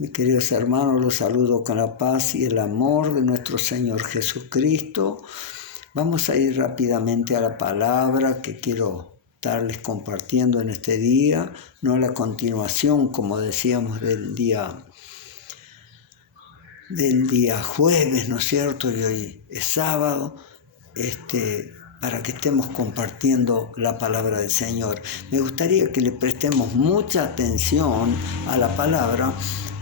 Mis queridos hermanos, los saludo con la paz y el amor de nuestro Señor Jesucristo. Vamos a ir rápidamente a la palabra que quiero estarles compartiendo en este día, no la continuación, como decíamos, del día jueves, ¿no es cierto? Y hoy es sábado, para que estemos compartiendo la palabra del Señor. Me gustaría que le prestemos mucha atención a la palabra,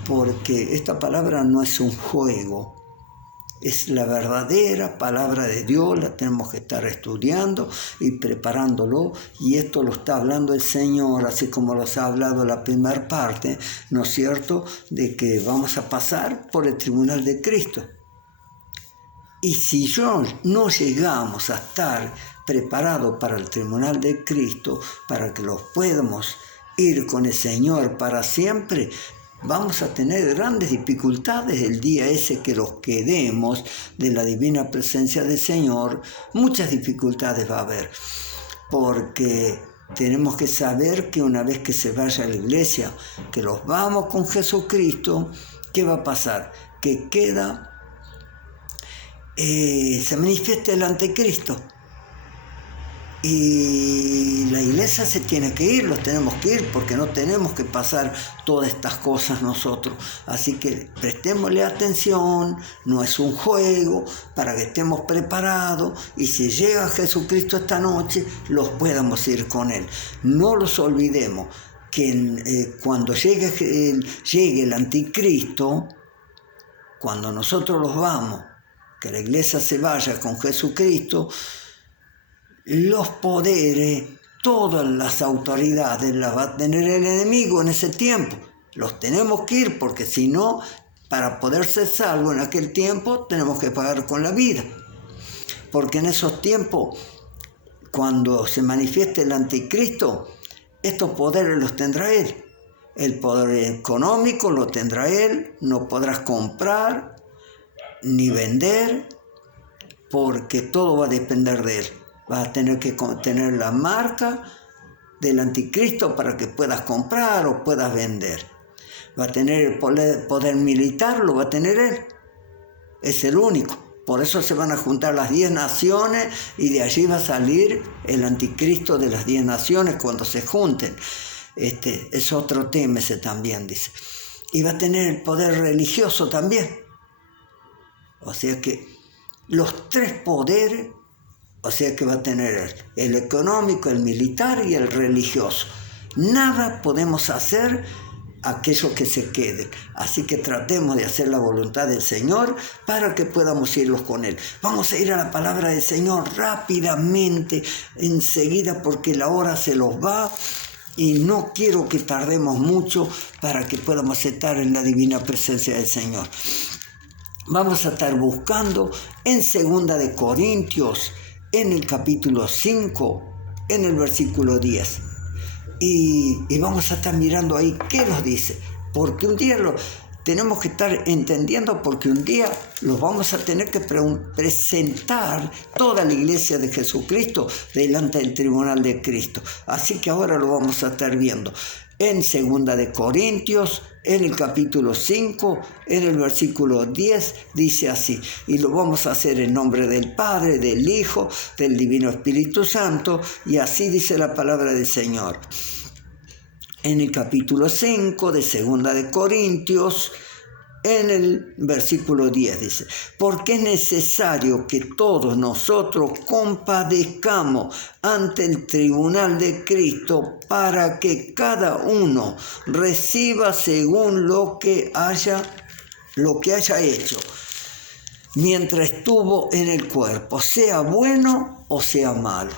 porque esta palabra no es un juego, es la verdadera palabra de Dios. La tenemos que estar estudiando y preparándolo, y esto lo está hablando el Señor, así como los ha hablado la primera parte, ¿no es cierto?, de que vamos a pasar por el tribunal de Cristo. Y si no llegamos a estar preparados para el tribunal de Cristo, para que los podamos ir con el Señor para siempre, vamos a tener grandes dificultades el día ese que los quedemos de la divina presencia del Señor. Muchas dificultades va a haber, porque tenemos que saber que una vez que se vaya a la iglesia, que los vamos con Jesucristo, ¿qué va a pasar? Que se manifiesta el anticristo. Y la iglesia se tiene que ir, los tenemos que ir, porque no tenemos que pasar todas estas cosas nosotros. Así que prestémosle atención, no es un juego, para que estemos preparados, y si llega Jesucristo esta noche, los podamos ir con Él. No los olvidemos que cuando llegue el anticristo, cuando nosotros los vamos, que la iglesia se vaya con Jesucristo, los poderes, todas las autoridades las va a tener el enemigo en ese tiempo. Los tenemos que ir, porque si no, para poder ser salvos en aquel tiempo, tenemos que pagar con la vida. Porque en esos tiempos, cuando se manifieste el anticristo, estos poderes los tendrá él. El poder económico lo tendrá él, no podrás comprar ni vender, porque todo va a depender de él. Vas a tener que tener la marca del anticristo para que puedas comprar o puedas vender. Va a tener el poder militar, lo va a tener él. Es el único. Por eso se van a juntar las 10 naciones, y de allí va a salir el anticristo de las 10 naciones cuando se junten. Es otro tema ese también, dice. Y va a tener el poder religioso también. O sea que los 3 poderes, o sea que va a tener el económico, el militar y el religioso. Nada podemos hacer aquello que se quede. Así que tratemos de hacer la voluntad del Señor para que podamos irlos con Él. Vamos a ir a la palabra del Señor rápidamente, enseguida, porque la hora se los va. Y no quiero que tardemos mucho para que podamos estar en la divina presencia del Señor. Vamos a estar buscando en 2 de Corintios, en el capítulo 5, en el versículo 10. Y vamos a estar mirando ahí qué nos dice. Porque un día tenemos que estar entendiendo, porque un día los vamos a tener que presentar toda la iglesia de Jesucristo delante del tribunal de Cristo. Así que ahora lo vamos a estar viendo. En 2 de Corintios, en el capítulo 5, en el versículo 10, dice así, y lo vamos a hacer en nombre del Padre, del Hijo, del Divino Espíritu Santo, y así dice la palabra del Señor. En el capítulo 5 de 2 de Corintios, en el versículo 10 dice, porque es necesario que todos nosotros compadezcamos ante el tribunal de Cristo, para que cada uno reciba según lo que haya hecho, mientras estuvo en el cuerpo, sea bueno o sea malo.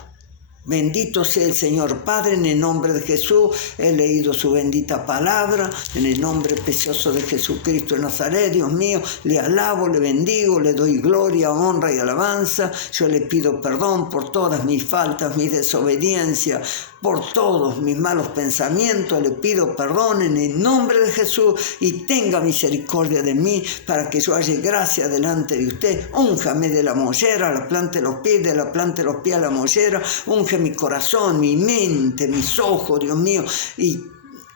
Bendito sea el Señor Padre, en el nombre de Jesús. He leído su bendita palabra, en el nombre precioso de Jesucristo de Nazaret. Dios mío, le alabo, le bendigo, le doy gloria, honra y alabanza. Yo le pido perdón por todas mis faltas, mis desobediencias, por todos mis malos pensamientos. Le pido perdón en el nombre de Jesús, y tenga misericordia de mí, para que yo halle gracia delante de usted. Únjame de la mollera a la planta de los pies, de la planta de los pies a la mollera. Unge mi corazón, mi mente, mis ojos, Dios mío, y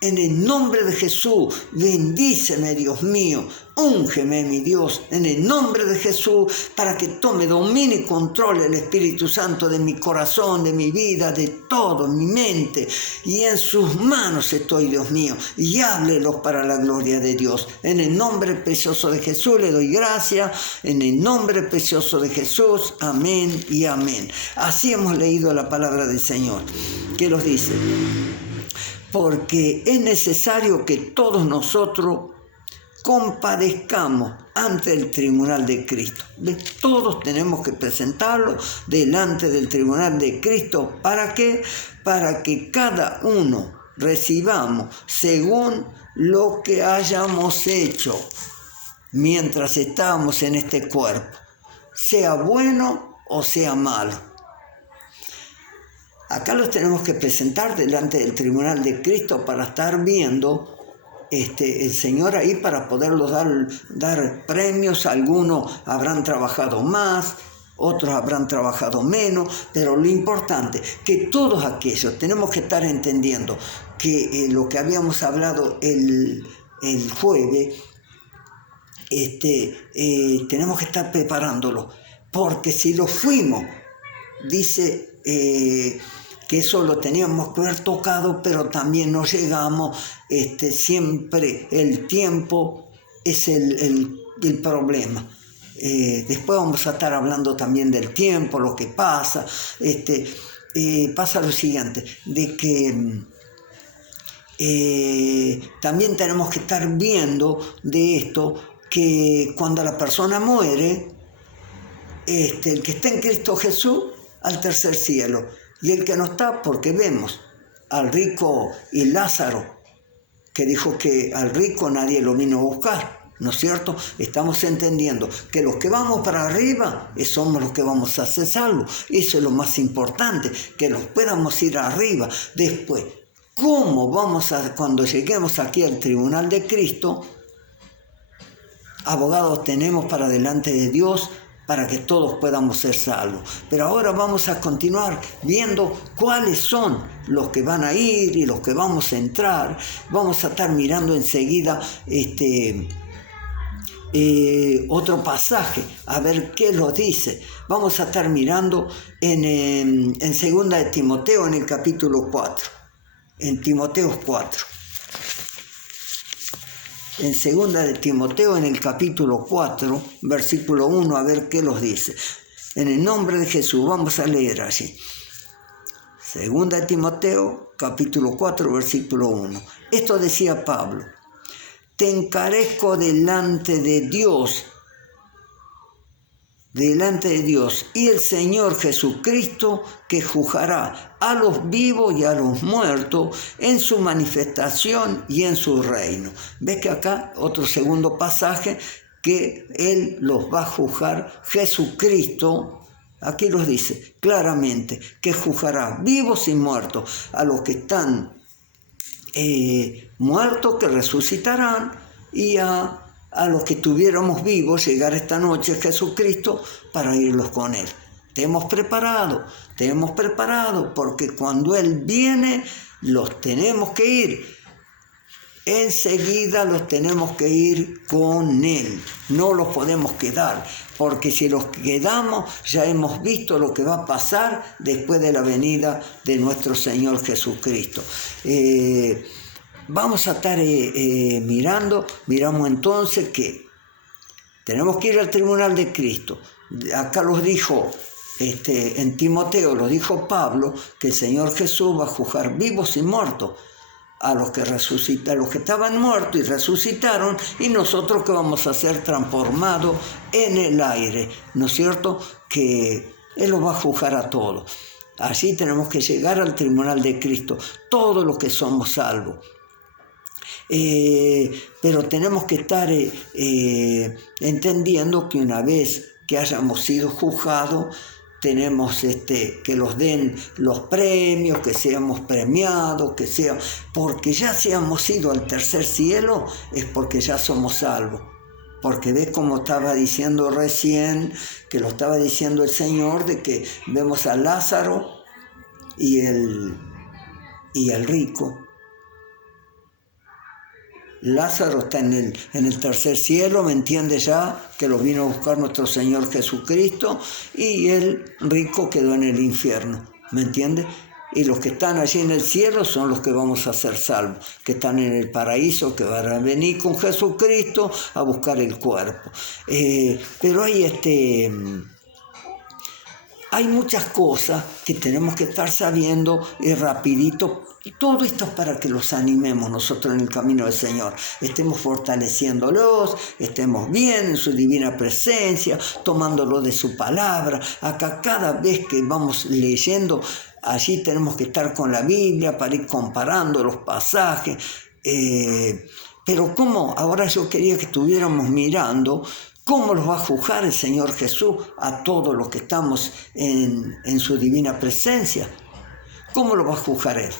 En el nombre de Jesús, bendíceme, Dios mío, úngeme, mi Dios, en el nombre de Jesús, para que tome dominio y controle el Espíritu Santo de mi corazón, de mi vida, de todo, mi mente, y en sus manos estoy, Dios mío, y háblelos para la gloria de Dios. En el nombre precioso de Jesús le doy gracias, en el nombre precioso de Jesús, amén y amén. Así hemos leído la palabra del Señor, que nos dice: porque es necesario que todos nosotros compadezcamos ante el tribunal de Cristo. Todos tenemos que presentarlo delante del tribunal de Cristo. ¿Para qué? Para que cada uno recibamos según lo que hayamos hecho mientras estábamos en este cuerpo, sea bueno o sea malo. Acá los tenemos que presentar delante del tribunal de Cristo para estar viendo el Señor ahí, para poderlos dar premios. Algunos habrán trabajado más, otros habrán trabajado menos, pero lo importante que todos aquellos tenemos que estar entendiendo que lo que habíamos hablado el jueves, tenemos que estar preparándolo, porque si lo fuimos, dice que eso lo teníamos que haber tocado, pero también no llegamos. Siempre el tiempo es el problema. Después vamos a estar hablando también del tiempo, lo que pasa. Pasa lo siguiente, de que también tenemos que estar viendo de esto, que cuando la persona muere, el que está en Cristo Jesús, al tercer cielo, y el que no está, porque vemos al rico y Lázaro, que dijo que al rico nadie lo vino a buscar, ¿no es cierto? Estamos entendiendo que los que vamos para arriba somos los que vamos a ser salvos. Eso es lo más importante, que nos podamos ir arriba. Después, ¿cómo vamos cuando lleguemos aquí al tribunal de Cristo? Abogados tenemos para delante de Dios, para que todos podamos ser salvos. Pero ahora vamos a continuar viendo cuáles son los que van a ir y los que vamos a entrar. Vamos a estar mirando enseguida otro pasaje, a ver qué lo dice. Vamos a estar mirando en 2 de Timoteo, en el capítulo 4. En Timoteo 4. En 2 de Timoteo, en el capítulo 4, versículo 1, a ver qué nos dice. En el nombre de Jesús, vamos a leer allí. 2 de Timoteo, capítulo 4, versículo 1. Esto decía Pablo: te encarezco delante de Dios y el Señor Jesucristo, que juzgará a los vivos y a los muertos en su manifestación y en su reino. ¿Ves que acá otro segundo pasaje, que Él los va a juzgar, Jesucristo? Aquí los dice claramente que juzgará vivos y muertos, a los que están muertos, que resucitarán, y a los que tuviéramos vivos llegar esta noche Jesucristo para irlos con Él. Te hemos preparado, porque cuando Él viene, los tenemos que ir. Enseguida los tenemos que ir con Él. No los podemos quedar, porque si los quedamos, ya hemos visto lo que va a pasar después de la venida de nuestro Señor Jesucristo. Vamos a estar miramos entonces que tenemos que ir al tribunal de Cristo. Acá los dijo, en Timoteo lo dijo Pablo, que el Señor Jesús va a juzgar vivos y muertos, a los que resucitan, a los que estaban muertos y resucitaron, y nosotros que vamos a ser transformados en el aire, ¿no es cierto? Que Él los va a juzgar a todos. Allí tenemos que llegar al tribunal de Cristo, todos los que somos salvos. Pero tenemos que estar entendiendo que una vez que hayamos sido juzgados, tenemos que los den los premios, que seamos premiados, porque ya si hemos ido al tercer cielo, es porque ya somos salvos. Porque ves como estaba diciendo recién, que lo estaba diciendo el Señor, de que vemos a Lázaro y el rico. Lázaro está en el tercer cielo, ¿me entiende ya? Que lo vino a buscar nuestro Señor Jesucristo, y el rico quedó en el infierno, ¿me entiende? Y los que están allí en el cielo son los que vamos a ser salvos, que están en el paraíso, que van a venir con Jesucristo a buscar el cuerpo. Pero hay muchas cosas que tenemos que estar sabiendo y rapidito. Y todo esto es para que los animemos nosotros en el camino del Señor. Estemos fortaleciéndolos, estemos bien en su divina presencia, tomándolo de su palabra. Acá cada vez que vamos leyendo, allí tenemos que estar con la Biblia para ir comparando los pasajes. Pero ¿cómo? Ahora yo quería que estuviéramos mirando cómo los va a juzgar el Señor Jesús a todos los que estamos en su divina presencia. ¿Cómo lo va a juzgar Él?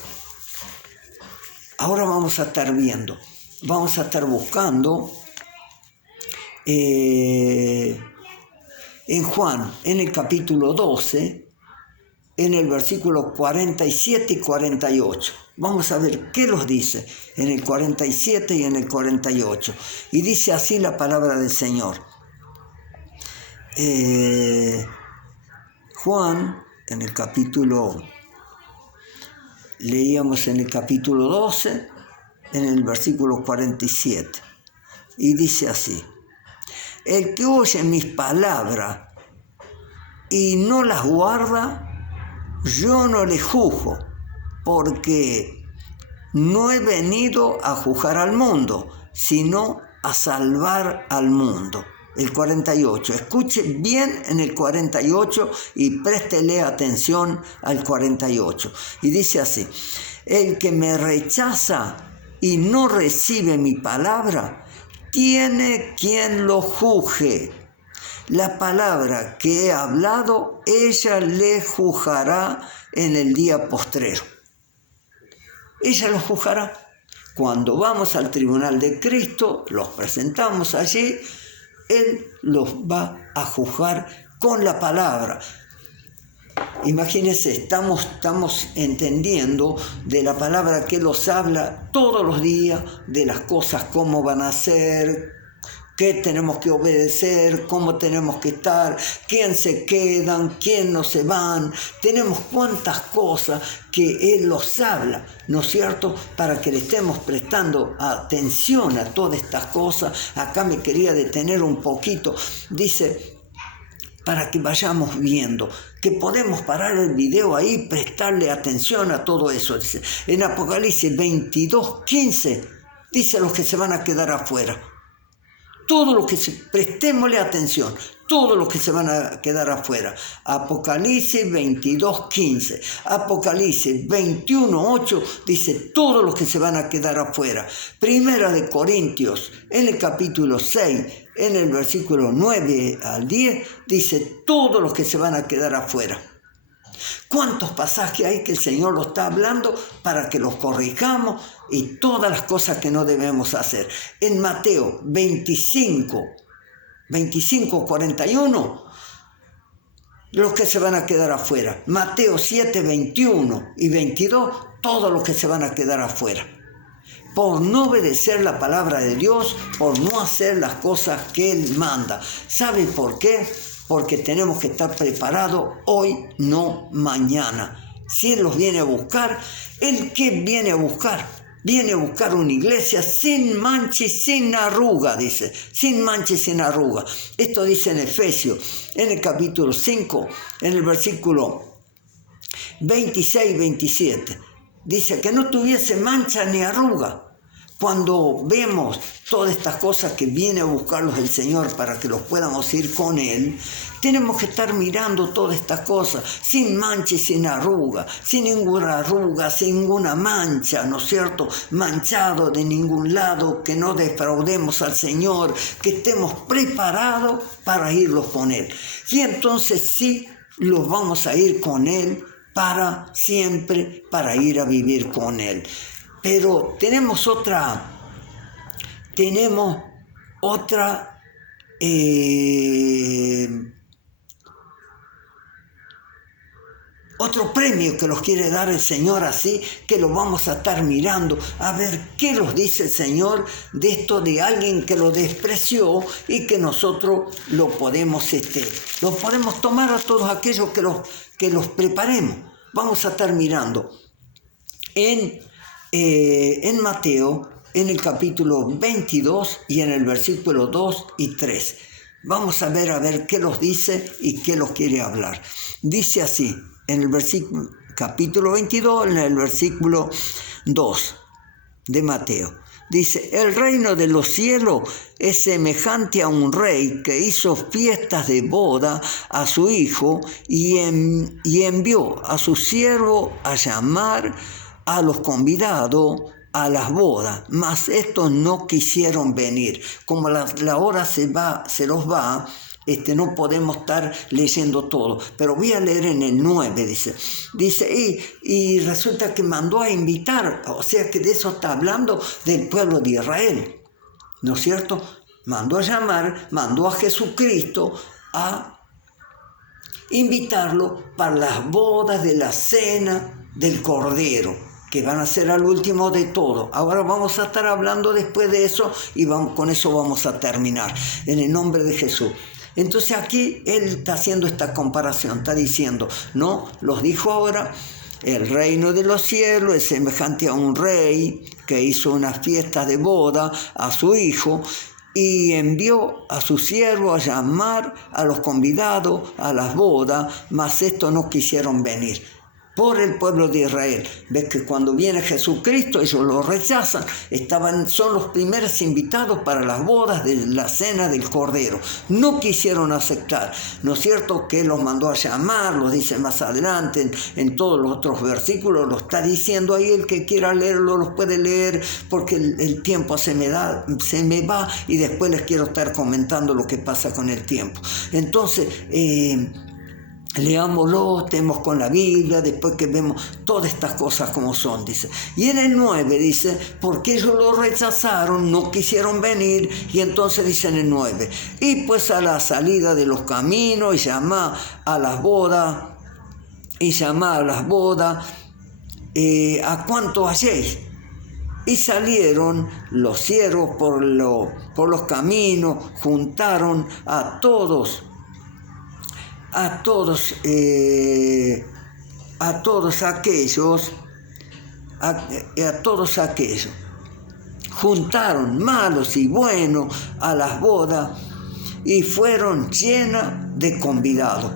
Ahora vamos a estar viendo, vamos a estar buscando en Juan, en el capítulo 12, en el versículo 47 y 48. Vamos a ver qué nos dice en el 47 y en el 48. Y dice así la palabra del Señor. Juan, en el capítulo, leíamos en el capítulo 12, en el versículo 47. Y dice así: el que oye mis palabras y no las guarda, yo no le juzgo, porque no he venido a juzgar al mundo, sino a salvar al mundo. El 48, escuche bien en el 48 y préstele atención al 48. Y dice así: el que me rechaza y no recibe mi palabra, tiene quien lo juzgue. La palabra que he hablado, ella le juzgará en el día postrero. Ella lo juzgará. Cuando vamos al tribunal de Cristo, los presentamos allí, Él los va a juzgar con la palabra. Imagínense, estamos entendiendo de la palabra que Él nos habla todos los días, de las cosas, cómo van a ser, qué tenemos que obedecer, cómo tenemos que estar, quién se quedan, quién no se van. Tenemos cuantas cosas que Él nos habla, ¿no es cierto? Para que le estemos prestando atención a todas estas cosas. Acá me quería detener un poquito. Dice, para que vayamos viendo, que podemos parar el video ahí y prestarle atención a todo eso. Dice, en Apocalipsis 22:15, dice los que se van a quedar afuera. Todo lo que prestémosle atención, todos los que se van a quedar afuera. Apocalipsis 22:15, Apocalipsis 21:8 dice todos los que se van a quedar afuera. Primera de Corintios, en el capítulo 6, en el versículo 9 al 10, dice todos los que se van a quedar afuera. ¿Cuántos pasajes hay que el Señor lo está hablando para que los corrijamos y todas las cosas que no debemos hacer? En Mateo 25:41, los que se van a quedar afuera. Mateo 7:21 y 22, todos los que se van a quedar afuera. Por no obedecer la palabra de Dios, por no hacer las cosas que Él manda. ¿Sabe por qué? Porque tenemos que estar preparados hoy, no mañana. Si Él los viene a buscar, ¿Él qué viene a buscar? Viene a buscar una iglesia sin mancha y sin arruga, dice. Sin mancha y sin arruga. Esto dice en Efesios, en el capítulo 5, en el versículo 26-27. Dice que no tuviese mancha ni arruga. Cuando vemos todas estas cosas que viene a buscarlos el Señor para que los podamos ir con Él, tenemos que estar mirando todas estas cosas sin mancha y sin arruga, sin ninguna arruga, sin ninguna mancha, ¿no es cierto? Manchado de ningún lado, que no defraudemos al Señor, que estemos preparados para irlos con Él. Y entonces sí, los vamos a ir con Él para siempre, para ir a vivir con Él. Pero tenemos otra otro premio que los quiere dar el Señor, así que lo vamos a estar mirando a ver qué nos dice el Señor de esto de alguien que lo despreció y que nosotros lo podemos tomar a todos aquellos que los preparemos. Vamos a estar mirando en Mateo, en el capítulo 22 y en el versículo 2 y 3. Vamos a ver qué los dice y qué los quiere hablar. Dice así, en el capítulo 22, en el versículo 2 de Mateo. Dice, el reino de los cielos es semejante a un rey que hizo fiestas de boda a su hijo y envió a su siervo a llamar a los convidados a las bodas, mas estos no quisieron venir. Como la hora se los va, no podemos estar leyendo todo, pero voy a leer en el 9, dice y resulta que mandó a invitar, o sea que de eso está hablando del pueblo de Israel, ¿no es cierto? Mandó a Jesucristo a invitarlo para las bodas de la cena del Cordero, que van a ser al último de todo. Ahora vamos a estar hablando después de eso y con eso vamos a terminar, en el nombre de Jesús. Entonces aquí él está haciendo esta comparación, está diciendo, no, los dijo ahora, el reino de los cielos es semejante a un rey que hizo una fiesta de boda a su hijo y envió a su siervo a llamar a los convidados a las bodas, mas estos no quisieron venir. Por el pueblo de Israel. Ves que cuando viene Jesucristo ellos lo rechazan, son los primeros invitados para las bodas de la cena del Cordero. No quisieron aceptar, ¿no es cierto? Que Él los mandó a llamar, lo dice más adelante en todos los otros versículos, lo está diciendo ahí, el que quiera leerlo los puede leer, porque el tiempo se me va y después les quiero estar comentando lo que pasa con el tiempo. Entonces, leámoslo, estemos con la Biblia, después que vemos todas estas cosas como son, dice. Y en el 9 dice, porque ellos lo rechazaron, no quisieron venir, y entonces dice en el 9, y pues a la salida de los caminos, y llama a las bodas, ¿a cuánto halléis? Y salieron los siervos por los caminos, juntaron a todos aquellos, juntaron malos y buenos a las bodas y fueron llenas de convidados,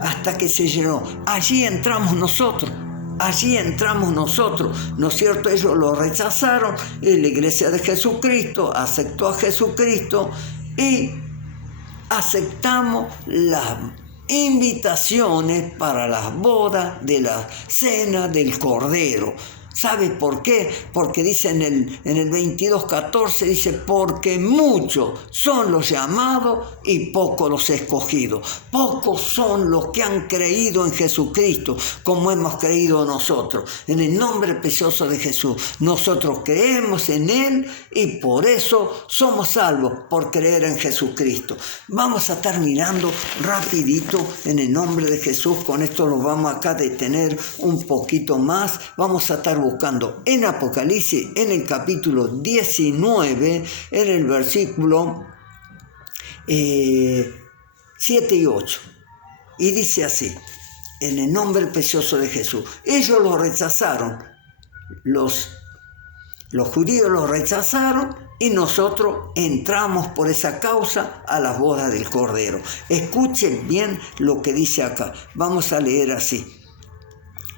hasta que se llenó. Allí entramos nosotros, ¿no es cierto? Ellos lo rechazaron y la iglesia de Jesucristo aceptó a Jesucristo y aceptamos las invitaciones para las bodas de la cena del Cordero. ¿Sabe por qué? Porque dice en el 22:14, dice, porque muchos son los llamados y pocos los escogidos. Pocos son los que han creído en Jesucristo, como hemos creído nosotros. En el nombre precioso de Jesús, nosotros creemos en Él y por eso somos salvos, por creer en Jesucristo. Vamos a estar mirando rapidito en el nombre de Jesús. Con esto lo vamos acá a detener un poquito más. Vamos a estar buscando en Apocalipsis, en el capítulo 19, en el versículo 7 y 8. Y dice así, en el nombre precioso de Jesús. Ellos lo rechazaron, los judíos lo rechazaron y nosotros entramos por esa causa a las bodas del Cordero. Escuchen bien lo que dice acá. Vamos a leer así.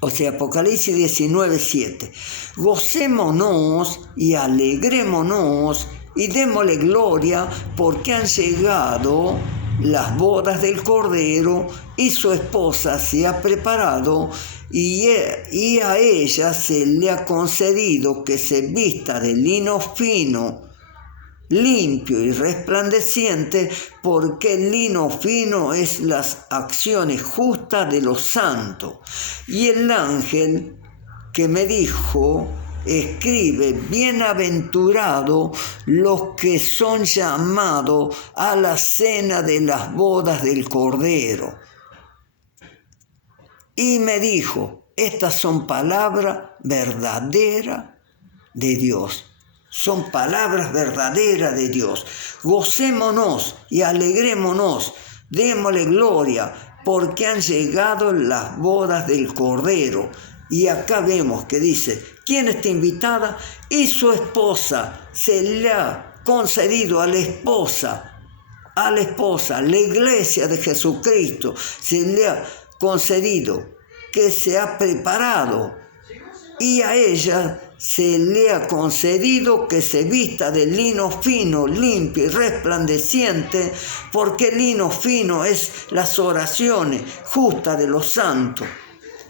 O sea, Apocalipsis 19:7. Gocémonos y alegrémonos y démosle gloria porque han llegado las bodas del Cordero y su esposa se ha preparado y a ella se le ha concedido que se vista de lino fino, limpio y resplandeciente, porque el lino fino es las acciones justas de los santos. Y el ángel que me dijo, escribe, bienaventurado los que son llamados a la cena de las bodas del Cordero. y me dijo, estas son palabras verdaderas de Dios. Son palabras verdaderas de Dios. Gocémonos y alegrémonos, démosle gloria, porque han llegado las bodas del Cordero. Y acá vemos que dice, ¿quién está invitada? Y su esposa. Se le ha concedido a la esposa, la iglesia de Jesucristo, se le ha concedido que se ha preparado, y a ella se le ha concedido que se vista de lino fino, limpio y resplandeciente, porque el lino fino es las oraciones justas de los santos.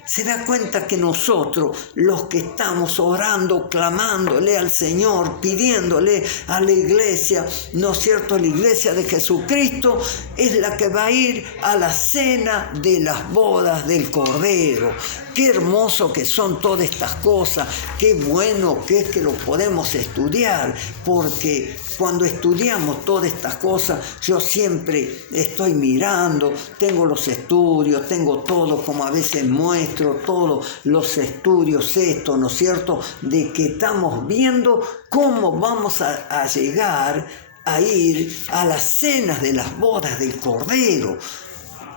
Se da cuenta que nosotros, los que estamos orando, clamándole al Señor, pidiéndole a la iglesia, ¿no es cierto? La iglesia de Jesucristo es la que va a ir a la cena de las bodas del Cordero. Qué hermoso que son todas estas cosas, qué bueno que es que lo podemos estudiar, porque cuando estudiamos todas estas cosas, yo siempre estoy mirando, tengo los estudios, tengo todo, como a veces muestro, todos los estudios, esto, ¿no es cierto?, de que estamos viendo cómo vamos a llegar a ir a las cenas de las bodas del Cordero.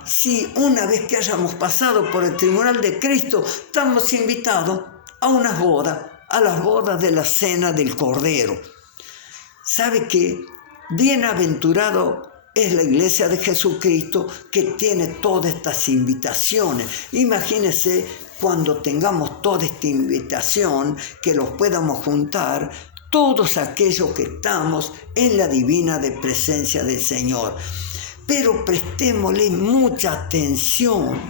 Si una vez que hayamos pasado por el tribunal de Cristo, estamos invitados a unas bodas, a las bodas de la cena del Cordero. ¿Sabe qué? Bienaventurado es la iglesia de Jesucristo que tiene todas estas invitaciones. Imagínense cuando tengamos toda esta invitación, que los podamos juntar todos aquellos que estamos en la divina presencia del Señor. Pero prestémosle mucha atención,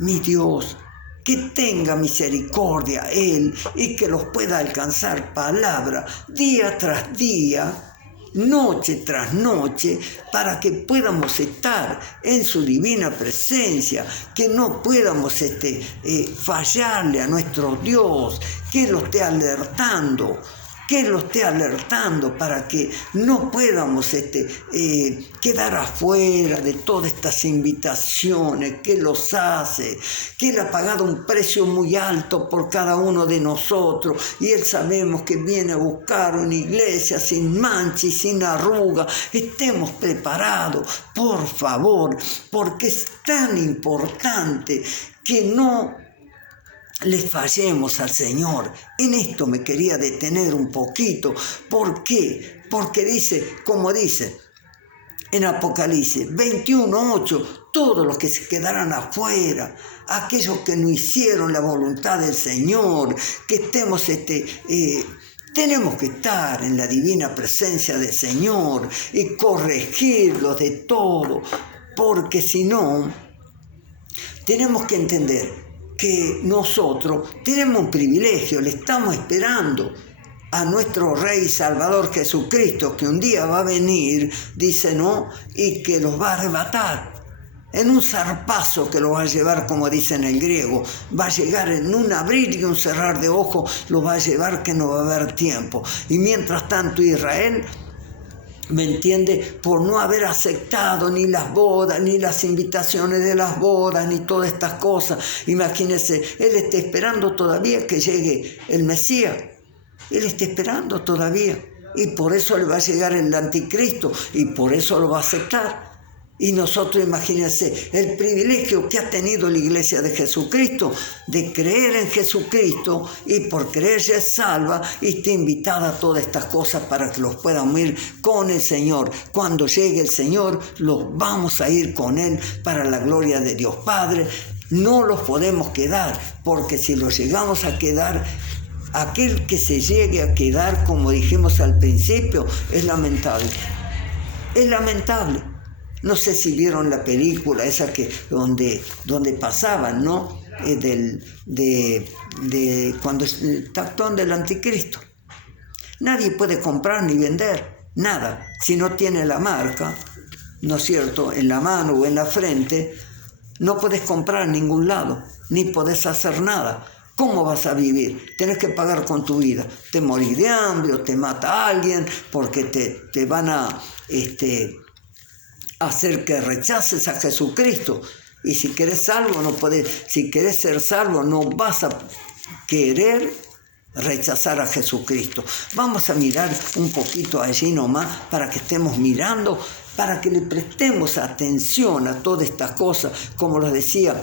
mi Dios, que tenga misericordia Él y que los pueda alcanzar palabra día tras día, noche tras noche, para que podamos estar en su divina presencia, que no podamos fallarle a nuestro Dios, que lo esté alertando, para que no podamos quedar afuera de todas estas invitaciones que los hace, que Él ha pagado un precio muy alto por cada uno de nosotros, y Él sabemos que viene a buscar una iglesia sin mancha y sin arruga. Estemos preparados, por favor, porque es tan importante que no le fallemos al Señor. En esto me quería detener un poquito. ¿Por qué? Porque dice, como dice en Apocalipsis 21:8, todos los que se quedaran afuera, aquellos que no hicieron la voluntad del Señor, que estemos tenemos que estar en la divina presencia del Señor y corregirlos de todo, porque si no, tenemos que entender que nosotros tenemos un privilegio, le estamos esperando a nuestro Rey Salvador Jesucristo, que un día va a venir, dice, ¿no?, y que los va a arrebatar en un zarpazo, que los va a llevar, como dice en el griego, va a llegar en un abrir y un cerrar de ojos, los va a llevar, que no va a haber tiempo. Y mientras tanto Israel, ¿me entiende?, por no haber aceptado ni las bodas, ni las invitaciones de las bodas, ni todas estas cosas, imagínense, Él está esperando todavía que llegue el Mesías. Él está esperando todavía, y por eso le va a llegar el anticristo, y por eso lo va a aceptar. Y nosotros, imagínense, el privilegio que ha tenido la iglesia de Jesucristo, de creer en Jesucristo, y por creer ya es salva, y está invitada a todas estas cosas para que los puedan ir con el Señor. Cuando llegue el Señor, los vamos a ir con Él para la gloria de Dios Padre. No los podemos quedar, porque si los llegamos a quedar, aquel que se llegue a quedar, como dijimos al principio, es lamentable. Es lamentable. No sé si vieron la película esa donde pasaban, ¿no? Cuando está actuando el anticristo. Nadie puede comprar ni vender nada si no tiene la marca, ¿no es cierto?, en la mano o en la frente. No puedes comprar en ningún lado, ni podés hacer nada. ¿Cómo vas a vivir? Tienes que pagar con tu vida. Te morís de hambre o te mata alguien, porque te van a hacer que rechaces a Jesucristo. Y si querés salvo, no podés, si querés ser salvo, no vas a querer rechazar a Jesucristo. Vamos a mirar un poquito allí nomás para que estemos mirando, para que le prestemos atención a todas estas cosas, como los decía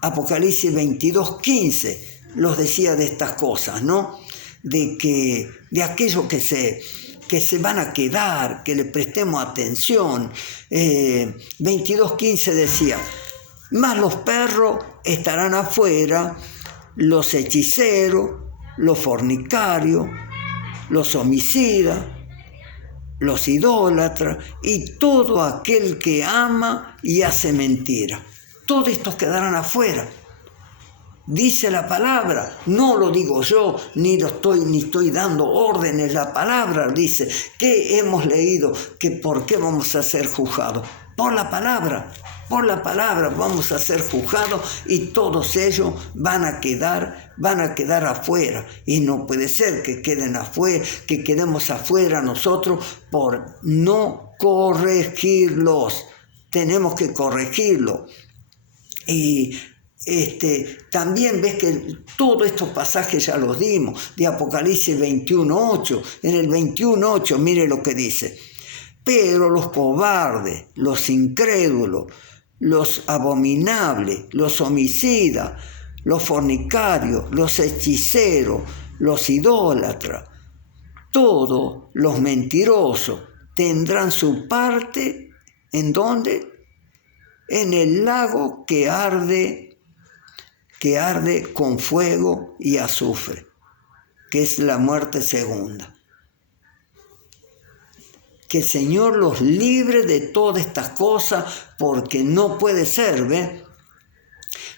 Apocalipsis 22:15, los decía de estas cosas, ¿no? De aquello que se van a quedar, que le prestemos atención. 22:15 decía, mas los perros estarán afuera, los hechiceros, los fornicarios, los homicidas, los idólatras y todo aquel que ama y hace mentira. Todos estos quedarán afuera. Dice la palabra, no lo digo yo, ni estoy dando órdenes, la palabra dice que hemos leído, que por qué vamos a ser juzgados. Por la palabra vamos a ser juzgados y todos ellos van a quedar afuera. Y no puede ser que queden afuera, que quedemos afuera nosotros por no corregirlos. Tenemos que corregirlo. Y también ves que todos estos pasajes ya los dimos, de Apocalipsis 21:8. En el 21:8, mire lo que dice. Pero los cobardes, los incrédulos, los abominables, los homicidas, los fornicarios, los hechiceros, los idólatras, todos los mentirosos tendrán su parte, ¿en dónde? En el lago que arde con fuego y azufre, que es la muerte segunda. Que el Señor los libre de todas estas cosas, porque no puede ser, ¿ve?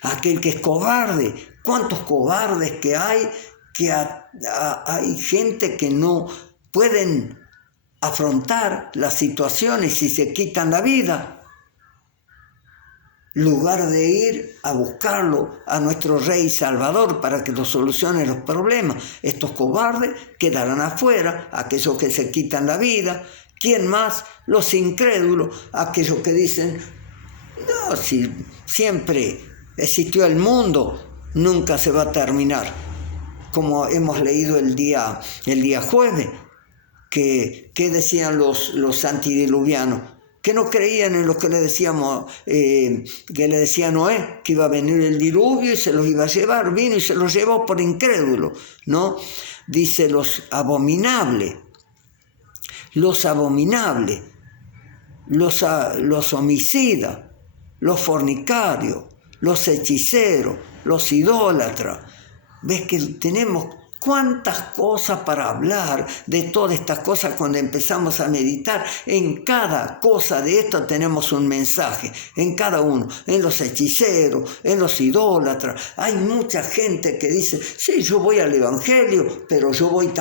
Aquel que es cobarde, ¿cuántos cobardes que hay? Hay gente que no pueden afrontar las situaciones y se quitan la vida. Lugar de ir a buscarlo a nuestro Rey Salvador para que nos solucione los problemas. Estos cobardes quedarán afuera, aquellos que se quitan la vida. ¿Quién más? Los incrédulos, aquellos que dicen, no, si siempre existió el mundo, nunca se va a terminar. Como hemos leído el día jueves, que decían los antidiluvianos, que no creían en lo que le decíamos, que le decía Noé, que iba a venir el diluvio y se los iba a llevar, vino y se los llevó por incrédulo, ¿no? Dice los abominables, los homicidas, los fornicarios, los hechiceros, los idólatras. ¿Ves que tenemos cuántas cosas para hablar de todas estas cosas cuando empezamos a meditar? En cada cosa de esto tenemos un mensaje, en cada uno, en los hechiceros, en los idólatras. Hay mucha gente que dice, sí, yo voy al evangelio, pero yo voy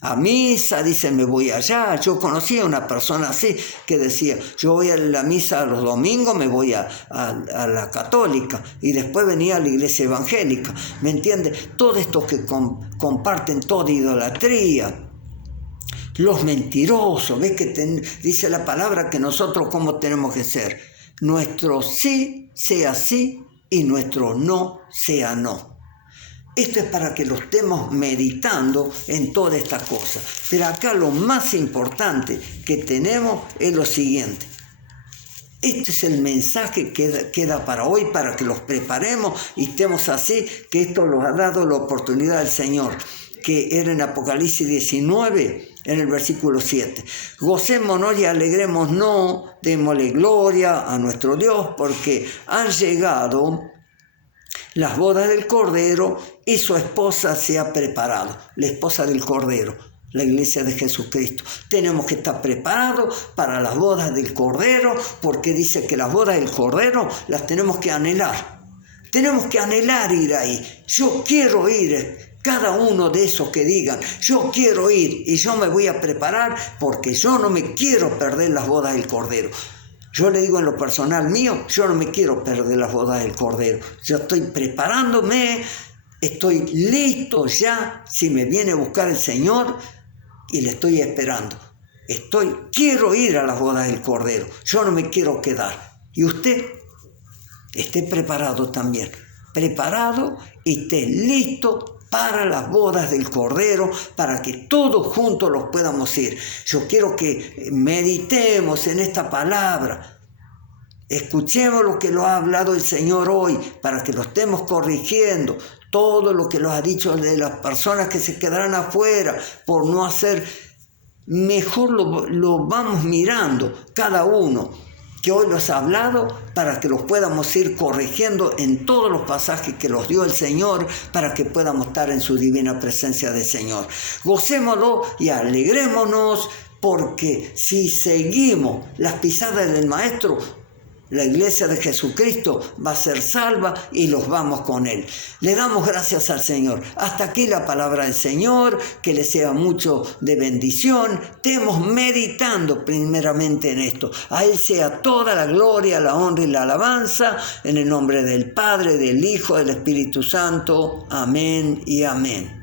a misa, dice, me voy allá. Yo conocí a una persona así que decía, yo voy a la misa los domingos, me voy a la católica y después venía a la iglesia evangélica. ¿Me entiendes? Todos estos que comparten toda idolatría, los mentirosos. ¿Ves que dice la palabra que nosotros cómo tenemos que ser? Nuestro sí sea sí y nuestro no sea no. Esto es para que lo estemos meditando en todas estas cosas. Pero acá lo más importante que tenemos es lo siguiente. Este es el mensaje que queda para hoy, para que los preparemos y estemos así, que esto nos ha dado la oportunidad del Señor, que era en Apocalipsis 19, en el versículo 7. Gocémonos y alegrémonos, démosle gloria a nuestro Dios, porque han llegado las bodas del Cordero y su esposa se ha preparado, la esposa del Cordero, la iglesia de Jesucristo. Tenemos que estar preparados para las bodas del Cordero, porque dice que las bodas del Cordero las tenemos que anhelar. Tenemos que anhelar ir ahí. Yo quiero ir. Cada uno de esos que digan, yo quiero ir y yo me voy a preparar porque yo no me quiero perder las bodas del Cordero. Yo le digo en lo personal mío, yo no me quiero perder las bodas del Cordero. Yo estoy preparándome, estoy listo ya, si me viene a buscar el Señor, y le estoy esperando. quiero ir a las bodas del Cordero, yo no me quiero quedar. Y usted esté preparado también, preparado y esté listo para las bodas del Cordero, para que todos juntos los podamos ir. Yo quiero que meditemos en esta palabra. Escuchemos lo que lo ha hablado el Señor hoy, para que lo estemos corrigiendo. Todo lo que nos ha dicho de las personas que se quedarán afuera por no hacer, mejor lo vamos mirando cada uno que hoy los ha hablado, para que los podamos ir corrigiendo en todos los pasajes que los dio el Señor, para que podamos estar en su divina presencia del Señor. Gocémoslo y alegrémonos, porque si seguimos las pisadas del Maestro, la iglesia de Jesucristo va a ser salva y los vamos con Él. Le damos gracias al Señor. Hasta aquí la palabra del Señor, que le sea mucho de bendición. Estemos meditando primeramente en esto. A Él sea toda la gloria, la honra y la alabanza, en el nombre del Padre, del Hijo, del Espíritu Santo. Amén y amén.